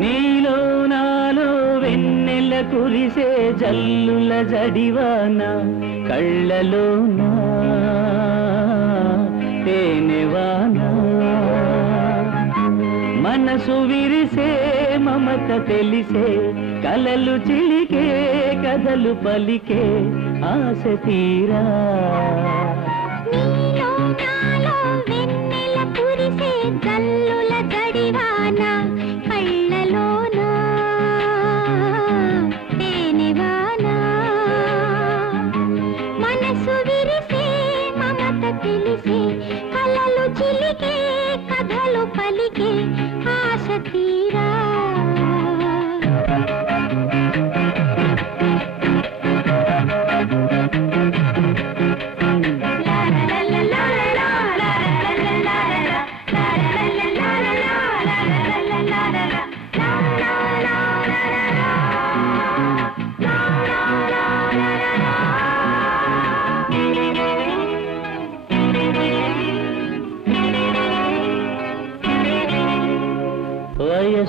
నీలో నాలో వెన్నెల కురిసే జల్లుల జడివాన కళ్ళలోన తేనెవాన మనసు విరిసే మమత తెలిసే కలలు చిలికే కథలు పలికే ఆశ తీరా. మనసు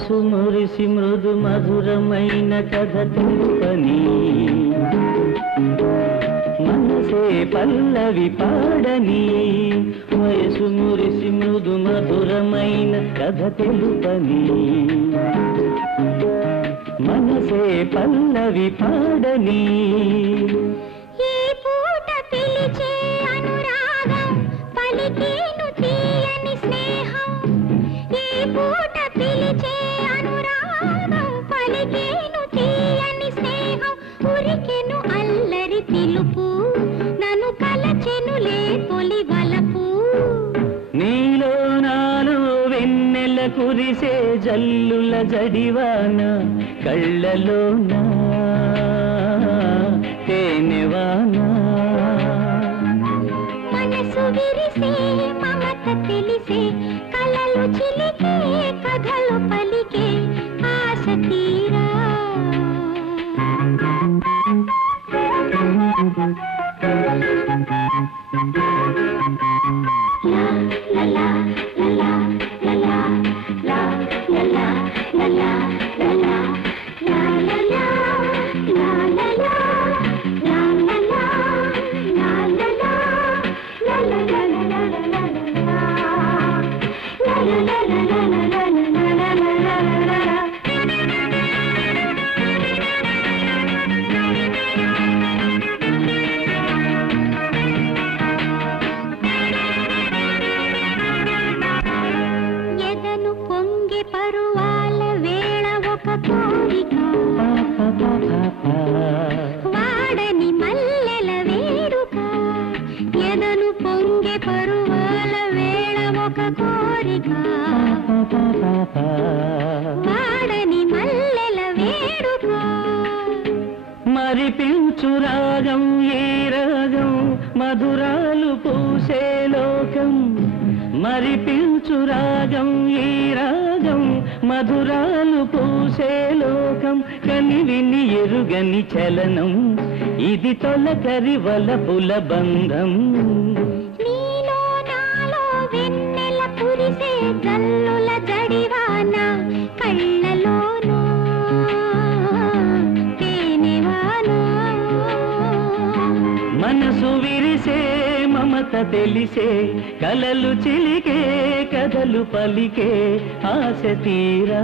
మనసు మురిసి మృదు మధురమైన కథ తెలుపని. మనసే పల్లవి పాడని. వయసు మురిసి మృదు మధురమైన కథ తెలుపని. మనసే పల్లవి పాడని. కళ్ళ కురిసే జల్లుల జడివాన కళ్ళలోనా? ఒక కోరిక వాడని మల్లెల వేడుక ఎదను పొంగి పరువాల వేళ ఒక కోరిక. వాడని మల్లెల వేడుక. మరి పిలుచు రాగం ఏ రాగం? మధురాలు పూసే లోకం. మరి పిలుచు రాగం ఏ రాగం మధురాలు పూసే లోకం. కని విని ఎరుగని చలనం ఇది తొలకరి వలపుల బంధం. మనసు విరిసే మమత తెలిసే కలలు చిలికే కథలు పలికే ఆశ తీరా.